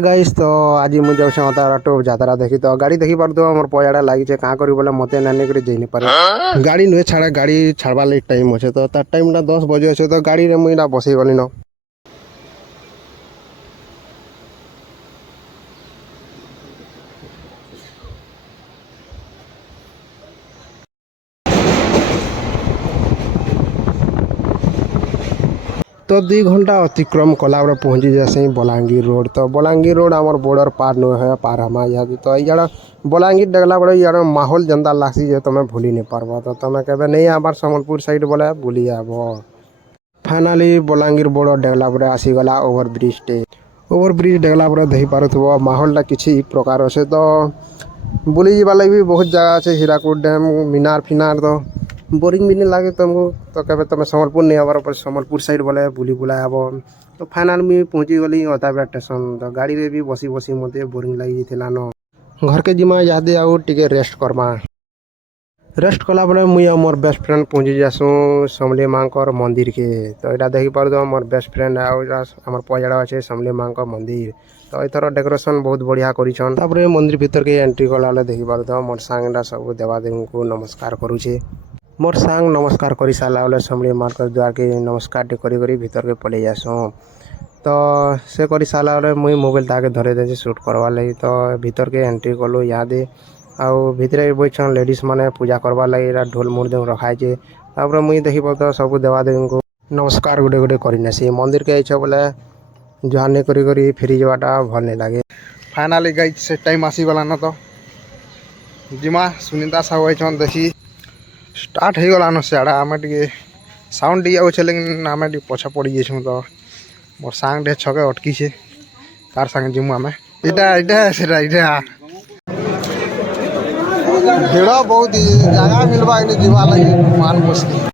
hi guys तो आज मुझे जाऊँ अतारटो जातरा देखी तो गाड़ी देखी पार तो मोर पयाड़ा लगी कहाँ करी बोले मत नानी कर जाई पारे गाड़ी नुहे छाड़ा गाड़ी छाड़बार लगे टाइम अच्छे तो तार टाइम 10 बजे अच्छे तो गाड़ी रे मुई बसई गली न तो 2 घंटा अतिक्रम कला पहुँची जासे बलांगीर रोड तो बलांगीर रोड आमर बॉर्डर पार न है पार हमा यहाँ तो इड़ा बलांगीर देखला बड़े इड़ा माहौल जनता लागसी जे तुम भूली नहीं पार्ब तो तुम कहे नहीं आबार सम्बलपुर साइड बोले भूली आब फाइनाली बलांगीर बॉर्डर देखला पर आसीगला ओवरब्रिज टे ओवरब्रिज देखला पर देखी पारुथबो माहौलटा किसी प्रकार अच्छे तो बुली जावा लगी भी बहुत जगह अच्छे हीराकुद डैम मीनार फिनार तो बोरिंग भी नहीं लगे तुमको तो कहे तुम सम्बलपुर नहीं आबार पर सम्बलपुर साइड बोले बुली बुला आब तो फाइनाल में पहुँची गली अताबिया स्टेशन तो गाड़ी रे भी बसी बसी मत बोरिंग लगी न घर के जिमा यादे आउ टिके रेस्ट करमा रेस्ट कला बेले मुई मोर बेस्ट फ्रेंड पहुँची जासूँ समली माँ मंदिर के तो यहाँ देखी पार तो मोर बेस्ट फ्रेंड आम पजाड़ा अच्छे समली माँ मंदिर तो एथर डेकोरेशन बहुत बढ़िया कर मंदिर भीतर के एंट्री कला बेले देखी पार तो मोर सांगटा सब देवादेवी को नमस्कार करुचे मोर सांग नमस्कार कर सारा बेले समली माँ द्वार के नमस्कार करी भीतर के पलि जासूँ तो से कर सारा बेले मुई मोबाइल ताके धरे दे सुट करवार लगी तो भीतर के एंट्री कलु यादे आउ भितर बैठन लेडीज माने पूजा करवार लगे ढोल मुर्दंग रखाई मुई देखी तो सब देवादेवी को नमस्कार गोटे गोटे करसी मंदिर के अच्छे बोले जुहार नहीं करी फेरी जावाटा भल नहीं लगे फाइनाली गई से टाइम आसीगला न तो जिमा सुनीता साहू देखी स्टार्ट हो गला न सियाड़ा आम टे साउंड टी अच्छे लेकिन आम टे पछा पड़ जाइछूँ तो मोर सांग टे छके अटकी से तार संगे जिमु आम इटा भीड़ बहुत जगह मिलवा जीवा लगे मान मुश्किल